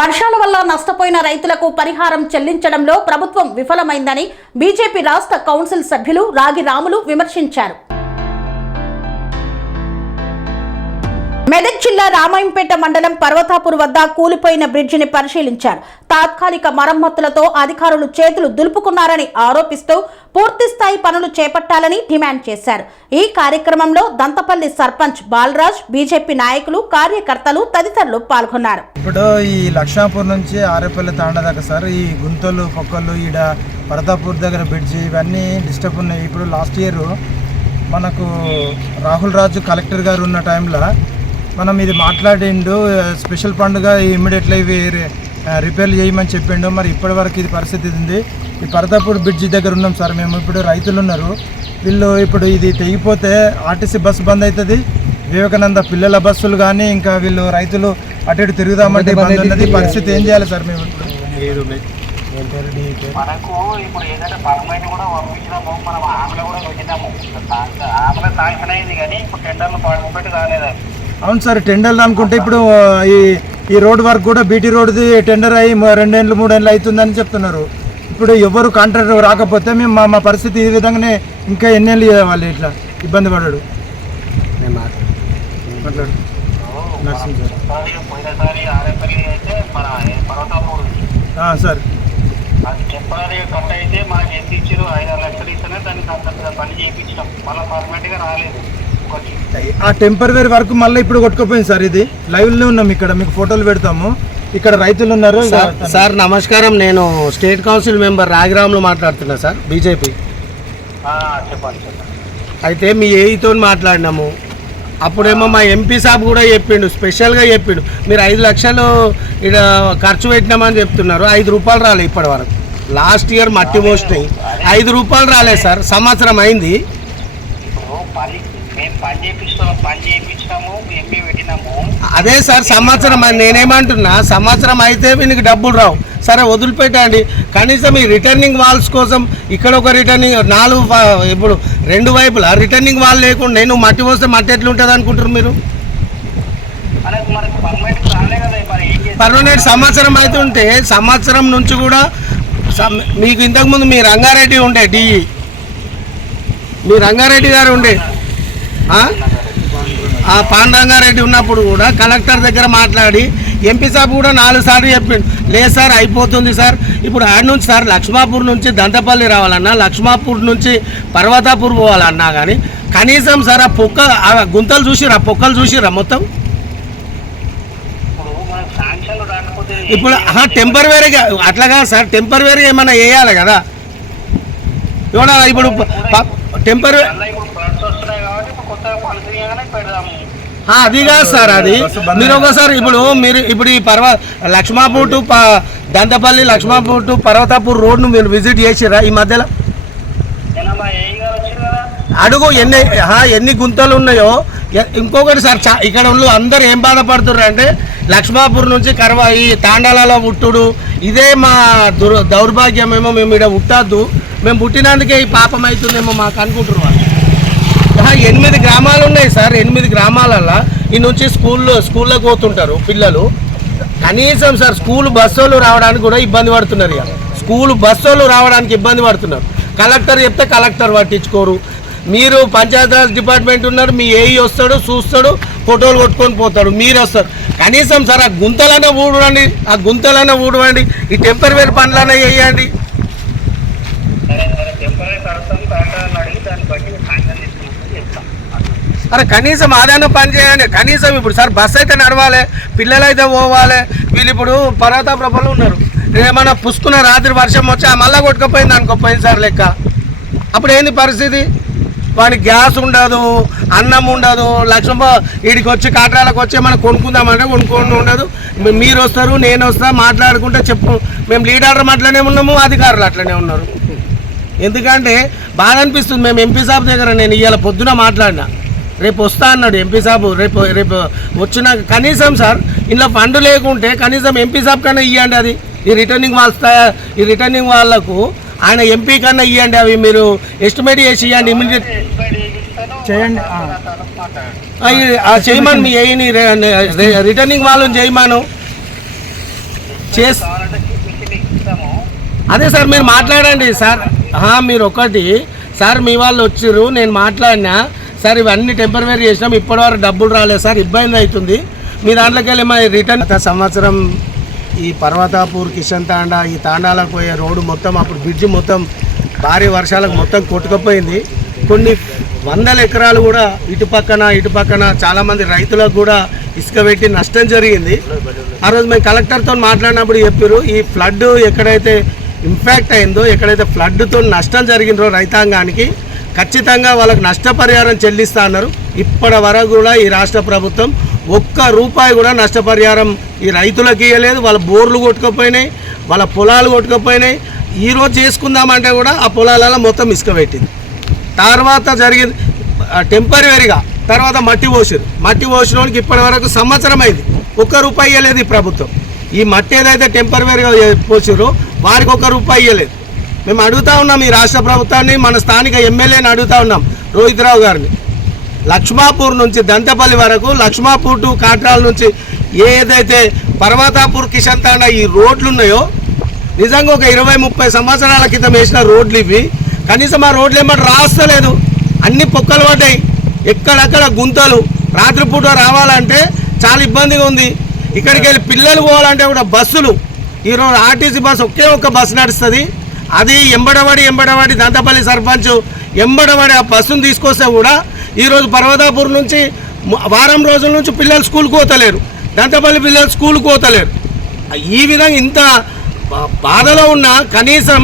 వర్షాల వల్ల నష్టపోయిన రైతులకు పరిహారం చెల్లించడంలో ప్రభుత్వం విఫలమైందని బీజేపీ రాష్ట్ర కౌన్సిల్ సభ్యులు రాగి రాములు విమర్శించారు. మెదక్ జిల్లా రామాయంపేట మండలం పర్వతాపూర్ వద్ద కూలిపోయిన బ్రిడ్జిని పరిశీలించారు. తాత్కాలిక మరమ్మతులతో అధికారులు చేతులు దులుపుకున్నారని ఆరోపిస్తూ పూర్తిస్థాయి పనులు చేపట్టాలని డిమాండ్ చేశారు. ఈ కార్యక్రమంలో దంతపల్లి సర్పంచ్ బాలరాజ్, బీజేపీ నాయకులు, కార్యకర్తలు తదితరులు పాల్గొన్నారు. ఇప్పుడు ఈ లక్షాపూర్ నుంచి ఆరేపల్లి తాండదాకా సార్ ఈ గుంతలు పొక్కలు ఈడ పర్వతాపూర్ దగ్గర బ్రిడ్జి ఇవన్నీ డిస్టర్బ్ ఉన్నాయి. ఇప్పుడు లాస్ట్ ఇయర్ మనకు రాహుల్ రాజు కలెక్టర్ గారు ఉన్న టైంలో మనం ఇది మాట్లాడిండు, స్పెషల్ ఫండ్గా ఇమ్మీడియట్లీ ఇవి రిపేర్లు చేయమని చెప్పిండు. మరి ఇప్పటి వరకు ఇది పరిస్థితి ఉంది. ఈ పర్వతాపూర్ బ్రిడ్జి దగ్గర ఉన్నాం సార్ మేము. ఇప్పుడు రైతులు ఉన్నారు, వీళ్ళు ఇప్పుడు ఇది తెగిపోతే ఆర్టీసీ బస్సు బంద్ అవుతుంది, వివేకానంద పిల్లల బస్సులు కానీ ఇంకా వీళ్ళు రైతులు అటు ఇటు తిరుగుదామంటే బంద్ ఉన్నది. పరిస్థితి ఏం చేయాలి సార్ మేము? మనకు ఇప్పుడు ఏదైతే పర్మనెంట్ కూడా పంపించినాము, మనం ఆమెలో కూడా పెట్టినాము, ఆమెలో శాంక్షన్ అయింది కానీ ఇప్పుడు టెండర్లు పాడుకుంటే కాలేదు. అవును సార్, టెండర్లు అనుకుంటే ఇప్పుడు ఈ రోడ్ వర్క్ కూడా బీటీ రోడ్ది టెండర్ అయ్యి 2 ఏళ్ళు 3 ఏళ్ళు అవుతుందని చెప్తున్నారు. ఇప్పుడు ఎవరు కాంట్రాక్టర్ రాకపోతే మేము మా పరిస్థితి ఈ విధంగానే ఇంకా ఎన్నేళ్ళు వాళ్ళు ఇట్లా ఇబ్బంది పడ్డాడు. పోయినసారి ఆరేపల్లి అయితే మన పర్వతాపూర్ సార్ అది టెంపరీ కట్ అయితే మనకి ఎంత ఇచ్చారు, 5-6 లక్షలు ఇస్తేనే దాన్ని అంత పని చేయించాం. మళ్ళీ పర్మనెంట్గా రాలేదు. ఆ టెంపరీ వర్క్ మళ్ళీ ఇప్పుడు కొట్టుకుపోయింది సార్. ఇది లైవ్లో ఉన్నాం, ఇక్కడ మీకు ఫోటోలు పెడతాము. ఇక్కడ రైతులు ఉన్నారు సార్. నమస్కారం, నేను స్టేట్ కౌన్సిల్ మెంబర్ రాగిరాములు మాట్లాడుతున్నా సార్, బీజేపీ. చెప్పండి. అయితే మీ ఏఈతో మాట్లాడినాము. అప్పుడేమో మా ఎంపీ సాబ్ కూడా చెప్పిండు, స్పెషల్గా చెప్పిండు, మీరు 5 లక్షలు ఇక్కడ ఖర్చు పెట్టినామని చెప్తున్నారు. 5 రూపాయలు రాలేదు ఇప్పటి వరకు. లాస్ట్ ఇయర్ మట్టి పోసినాయి, 5 రూపాయలు రాలేదు సార్. సంవత్సరం అయింది. అదే సార్, సంవత్సరం నేనేమంటున్నా, సంవత్సరం అయితే వీనికి డబ్బులు రావు. సరే వదిలిపెట్టండి, కనీసం ఈ రిటర్నింగ్ వాల్స్ కోసం ఇక్కడ ఒక రిటర్నింగ్ 4 ఇప్పుడు 2 వైపులా రిటర్నింగ్ వాల్ లేకుండా నేను మట్టి పోస్తే మట్టి ఎట్లుంటుంది అనుకుంటారు మీరు? పర్మనెంట్ సంవత్సరం అయితే ఉంటే సంవత్సరం నుంచి కూడా మీకు ఇంతకుముందు మీ రంగారెడ్డి ఉండే డిఈ, మీ రంగారెడ్డి గారు ఉండే పాండంగారెడ్డి ఉన్నప్పుడు కూడా కలెక్టర్ దగ్గర మాట్లాడి ఎంపీ సాబ్ కూడా 4 సార్లు చెప్పిండు, లేదు సార్ అయిపోతుంది సార్. ఇప్పుడు ఆడ నుంచి సార్ లక్ష్మాపూర్ నుంచి దంతపల్లి రావాలన్నా, లక్ష్మాపూర్ నుంచి పర్వతాపూర్ పోవాలన్నా కానీ కనీసం సార్ ఆ గుంతలు చూసిరా, పొక్కలు చూసిరా మొత్తం. ఇప్పుడు టెంపరీగా అట్లాగా సార్, టెంపరీగా ఏమన్నా వేయాలి కదా చూడాలి. ఇప్పుడు టెంపరీ అది కాదు సార్, అది మీరు ఒకసారి ఇప్పుడు ఈ లక్ష్మాపూర్ టు దంతపల్లి, లక్ష్మాపూర్ టు పర్వతాపూర్ రోడ్ను మీరు విజిట్ చేసిరా ఈ మధ్యలో? అడుగు ఎన్ని గుంతలు ఉన్నాయో. ఇంకొకటి సార్, ఇక్కడ అందరు ఏం బాధపడుతున్నారు అంటే లక్ష్మాపూర్ నుంచి ఈ తాండాలలో పుట్టుడు ఇదే మా దౌర్భాగ్యమేమో, మేము ఇక్కడ పుట్టద్దు, మేము పుట్టినందుకే ఈ పాపం అవుతుందేమో మాకు అనుకుంటున్నారు. 8 గ్రామాలు ఉన్నాయి సార్. 8 గ్రామాలల్లో ఈ నుంచి స్కూల్లోకి పోతుంటారు పిల్లలు. కనీసం సార్ స్కూల్ బస్సులు రావడానికి కూడా ఇబ్బంది పడుతున్నారు. ఇక స్కూల్ బస్సులు రావడానికి ఇబ్బంది పడుతున్నారు. కలెక్టర్ చెప్తే కలెక్టర్ పట్టించుకోరు. మీరు పంచాయతీరాజ్ డిపార్ట్మెంట్ ఉన్నారు, మీ ఏఈ వస్తాడు, చూస్తాడు, ఫోటోలు కొట్టుకొని పోతాడు, మీరు వస్తారు. కనీసం సార్ ఆ గుంతలనే ఊడవండి, ఈ టెంపరీ పనులనే వేయండి. అరే కనీసం ఆదాయం పని చేయండి. కనీసం ఇప్పుడు సార్ బస్సు అయితే నడవాలి, పిల్లలు అయితే పోవాలి. వీళ్ళు ఇప్పుడు పర్వతాపురంలో ఉన్నారు, ఏమన్నా పుసుకున్న రాత్రి వర్షం వచ్చి మళ్ళీ కొట్టుకుపోయింది అనుకోపోయింది సార్ లెక్క. అప్పుడు ఏంది పరిస్థితి? వాడికి గ్యాస్ ఉండదు, అన్నం ఉండదు. వీడికి వచ్చి కాట్రాలకు వచ్చి మనం కొనుక్కుందామంటే కొనుక్కొని ఉండదు. మీరు వస్తారు, నేను వస్తా, మాట్లాడుకుంటే చెప్పు. మేము లీడర్ అట్లనే ఉన్నాము, అధికారులు అట్లనే ఉన్నారు. ఎందుకంటే బాధ అనిపిస్తుంది. మేము ఎంపీ సాబ్ దగ్గర నేను ఇవాళ పొద్దున మాట్లాడినా, రేపు వస్తా అన్నాడు ఎంపీ సాబు. రేపు వచ్చినాక కనీసం సార్ ఇంట్లో ఫండ్ లేకుంటే కనీసం ఎంపీ సాబ్ కన్నా ఇవ్వండి. అది ఈ రిటర్నింగ్ వాళ్ళకు ఆయన ఎంపీ కన్నా ఇవ్వండి. అవి మీరు ఎస్టిమేట్ చేసి ఇవ్వండి, ఇమీడియట్ చేయండి. చేయమని మీ ఏఈని రిటర్నింగ్ వాళ్ళని చేయమను. కావాలంటే చూపించి మీకు ఇస్తాము. అదే సార్ మీరు మాట్లాడండి సార్. మీరు ఒకటి సార్ మీ వాళ్ళు వచ్చిర్రు, నేను మాట్లాడినా సార్ ఇవన్నీ టెంపరరీ చేసినాం, ఇప్పటివరకు డబ్బులు రాలేదు సార్, ఇబ్బంది అవుతుంది, మీ దాంట్లోకి వెళ్ళి మా రిటర్న్. గత సంవత్సరం ఈ పర్వతాపూర్ కిషన్ తాండా ఈ తాండాలకు పోయే రోడ్డు మొత్తం అప్పుడు బ్రిడ్జి మొత్తం భారీ వర్షాలకు మొత్తం కొట్టుకుపోయింది. కొన్ని వందల ఎకరాలు కూడా ఇటు పక్కన చాలామంది రైతులకు కూడా ఇసుక పెట్టి నష్టం జరిగింది. ఆ రోజు మేము కలెక్టర్తో మాట్లాడినప్పుడు చెప్పారు, ఈ ఫ్లడ్ ఎక్కడైతే ఇంపాక్ట్ అయిందో, ఎక్కడైతే ఫ్లడ్తో నష్టం జరిగిందో రైతాంగానికి ఖచ్చితంగా వాళ్ళకి నష్టపరిహారం చెల్లిస్తా అన్నారు. ఇప్పటి వరకు కూడా ఈ రాష్ట్ర ప్రభుత్వం ఒక్క రూపాయి కూడా నష్టపరిహారం ఈ రైతులకు ఇవ్వలేదు. వాళ్ళ బోర్లు కొట్టుకుపోయినాయి, వాళ్ళ పొలాలు కొట్టుకుపోయినాయి. ఈరోజు చేసుకుందామంటే కూడా ఆ పొలాలలో మొత్తం ఇసుక పెట్టింది. తర్వాత జరిగింది టెంపరీగా, తర్వాత మట్టి పోసిన వాళ్ళకి ఇప్పటి వరకు సంవత్సరం అయింది, ఒక్క రూపాయి ఇవ్వలేదు ఈ ప్రభుత్వం. ఈ మట్టి ఏదైతే టెంపరీగా పోసిరో వారికి ఒక్క రూపాయి ఇవ్వలేదు. మేము అడుగుతా ఉన్నాం ఈ రాష్ట్ర ప్రభుత్వాన్ని, మన స్థానిక ఎమ్మెల్యేని అడుగుతా ఉన్నాం, రోహిత్ రావు గారిని. లక్ష్మాపూర్ నుంచి దంతపల్లి వరకు, లక్ష్మాపూర్ టు కాట్రాల నుంచి ఏదైతే పర్వతాపూర్ కిషన్ తాండా ఈ రోడ్లు ఉన్నాయో, నిజంగా ఒక 20-30 సంవత్సరాల క్రితం వేసిన రోడ్లు ఇవి. కనీసం ఆ రోడ్లు ఏమంటే రాస్తలేదు, అన్ని పొక్కలు పడ్డాయి, ఎక్కడక్కడ గుంతలు. రాత్రిపూట రావాలంటే చాలా ఇబ్బందిగా ఉంది. ఇక్కడికి వెళ్ళి పిల్లలు పోవాలంటే కూడా బస్సులు, ఈరోజు ఆర్టీసీ బస్సు ఒకే ఒక్క బస్సు నడుస్తుంది, అది ఎంబడబడి దంతపల్లి సర్పంచ్ ఎంబడబడి ఆ బస్సును తీసుకొస్తే కూడా ఈరోజు పర్వతాపూర్ నుంచి వారం రోజుల నుంచి పిల్లలు స్కూల్కి పోతలేరు, దంతపల్లి పిల్లలు స్కూల్కి పోతలేరు. ఈ విధంగా ఇంత బాధలో ఉన్న కనీసం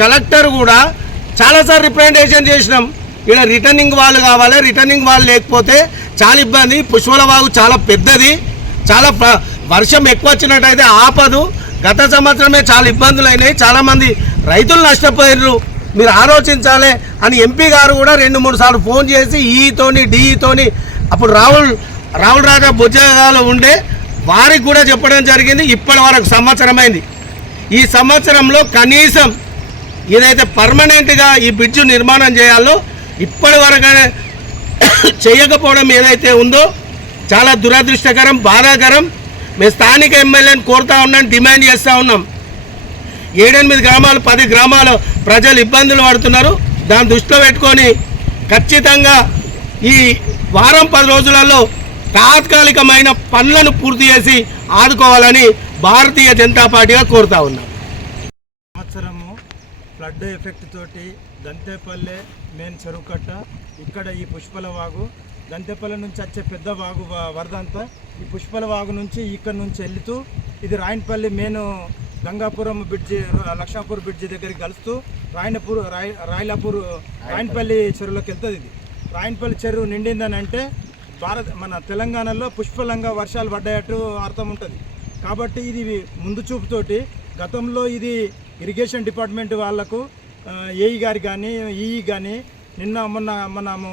కలెక్టర్ కూడా చాలాసార్లు రిప్రజెంటేషన్ చేసినాం, ఇలా రిటర్నింగ్ వాళ్ళు కావాలి, రిటర్నింగ్ వాళ్ళు లేకపోతే చాలా ఇబ్బంది. పుష్పల వాగు చాలా పెద్దది, చాలా వర్షం ఎక్కువ వచ్చినట్టయితే ఆపదు. గత సంవత్సరమే చాలా ఇబ్బందులు అయినాయి, చాలామంది రైతులు నష్టపోయారు, మీరు ఆలోచించాలి అని ఎంపీ గారు కూడా 2-3 సార్లు ఫోన్ చేసి ఈతోని డిఈతోని అప్పుడు రాహుల్ రాజా బుజ్జగాలో ఉండే వారికి కూడా చెప్పడం జరిగింది. ఇప్పటి వరకు సంవత్సరం అయింది. ఈ సంవత్సరంలో కనీసం ఏదైతే పర్మనెంట్గా ఈ బ్రిడ్జ్ నిర్మాణం చేయాలో ఇప్పటి వరకు చేయకపోవడం ఏదైతే ఉందో చాలా దురదృష్టకరం, బాధాకరం. మేము స్థానిక ఎమ్మెల్యేని కోరుతా ఉన్నాం, డిమాండ్ చేస్తూ ఉన్నాం. 7-8 గ్రామాలు 10 గ్రామాల ప్రజలు ఇబ్బందులు పడుతున్నారు. దాన్ని దృష్టిలో పెట్టుకొని ఖచ్చితంగా ఈ వారం 10 రోజులలో తాత్కాలికమైన పనులను పూర్తి చేసి ఆదుకోవాలని భారతీయ జనతా పార్టీగా కోరుతా ఉన్నాం. సంవత్సరము ఫ్లడ్ ఎఫెక్ట్ తోటి దంతేపల్లె మెయిన్ చెరువు కట్ట, ఇక్కడ ఈ పుష్పల వాగు, దంతేపల్లె నుంచి వచ్చే పెద్ద వాగు వరదంతా ఈ పుష్పల వాగు నుంచి ఇక్కడ నుంచి వెళ్తూ ఇది Rayanapalli main Gangapuram bridge, లక్షాపూర్ bridge దగ్గరికి కలుస్తూ రాయనపల్లి చెరువులోకి వెళ్తుంది. ఇది రాయనపల్లి చెరువు నిండిందని అంటే మన తెలంగాణలో పుష్కలంగా వర్షాలు పడ్డాయట్టు అర్థం ఉంటుంది. కాబట్టి ఇది ముందు చూపుతోటి గతంలో ఇది ఇరిగేషన్ డిపార్ట్మెంట్ వాళ్లకు ఏఈ గారి కానీ ఈఈ కానీ నిన్న మనము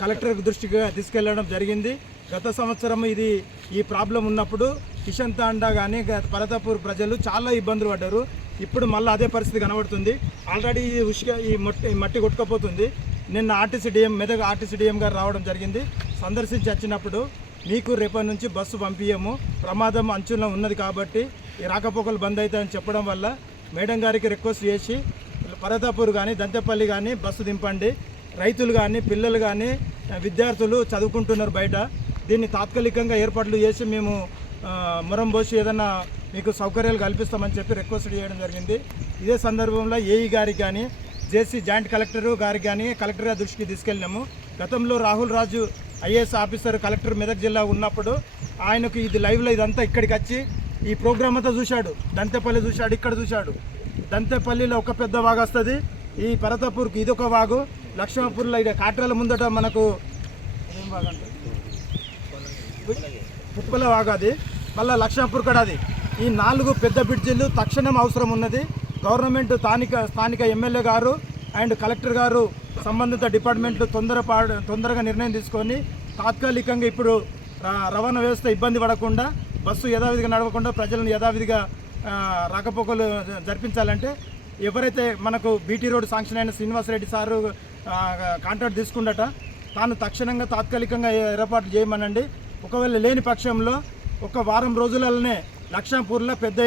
కలెక్టర్ దృష్టికి తీసుకెళ్లడం జరిగింది. గత సంవత్సరం ఇది ఈ ప్రాబ్లం ఉన్నప్పుడు కిషన్ తాండా కానీ పర్వతాపూర్ ప్రజలు చాలా ఇబ్బందులు పడ్డారు. ఇప్పుడు మళ్ళీ అదే పరిస్థితి కనబడుతుంది. ఆల్రెడీ ఈ మట్టి కొట్టుకపోతుంది. నిన్న మెదక్ ఆర్టీసీ డిఎం గారు రావడం జరిగింది. సందర్శించి వచ్చినప్పుడు మీకు రేపటి నుంచి బస్సు పంపించము, ప్రమాదం అంచులో ఉన్నది కాబట్టి ఈ రాకపోకలు బంద్ అవుతాయని చెప్పడం వల్ల మేడం గారికి రిక్వెస్ట్ చేసి పర్వతాపూర్ కానీ దంతేపల్లి కానీ బస్సు దింపండి. రైతులు కానీ పిల్లలు కానీ విద్యార్థులు చదువుకుంటున్నారు బయట. దీన్ని తాత్కాలికంగా ఏర్పాట్లు చేసి మేము మొరం పోసి ఏదన్నా మీకు సౌకర్యాలు కల్పిస్తామని చెప్పి రిక్వెస్ట్ చేయడం జరిగింది. ఇదే సందర్భంలో ఏఈ గారికి కానీ జేసీ జాయింట్ కలెక్టర్ గారికి కానీ కలెక్టర్ గారి దృష్టికి తీసుకెళ్ళినాము. గతంలో రాహుల్ రాజు ఐఏఎస్ ఆఫీసర్ కలెక్టర్ మెదక్ జిల్లా ఉన్నప్పుడు ఆయనకు ఇది లైవ్లో ఇదంతా ఇక్కడికి వచ్చి ఈ ప్రోగ్రామ్ అంతా చూశాడు. దంతేపల్లి చూశాడు, ఇక్కడ చూశాడు. దంతేపల్లిలో ఒక పెద్ద వాగు వస్తుంది, ఈ పర్వతాపూర్కి ఇదొక వాగు, లక్ష్మణపూర్లో ఇక్కడ కాట్రాల ముందట మనకు ఏం వాగు అంటే పుప్పల వాగు, అది మళ్ళీ లక్ష్మణపూర్ కూడా. అది ఈ 4 పెద్ద బ్రిడ్జిలు తక్షణం అవసరం ఉన్నది. గవర్నమెంట్ స్థానిక ఎమ్మెల్యే గారు అండ్ కలెక్టర్ గారు సంబంధిత డిపార్ట్మెంట్లు తొందరగా నిర్ణయం తీసుకొని తాత్కాలికంగా ఇప్పుడు రవాణా వ్యవస్థ ఇబ్బంది పడకుండా, బస్సు యథావిధిగా నడవకుండా ప్రజలను యథావిధిగా రాకపోకలు జరిపించాలంటే ఎవరైతే మనకు బీటీ రోడ్ శాంక్షన్ అయిన శ్రీనివాసరెడ్డి సారు కాంట్రాక్ట్ తీసుకుండట, తాను తక్షణంగా తాత్కాలికంగా ఏర్పాట్లు చేయమనండి. ఒకవేళ లేని పక్షంలో ఒక వారం రోజులలోనే లక్షాపూర్లో పెద్ద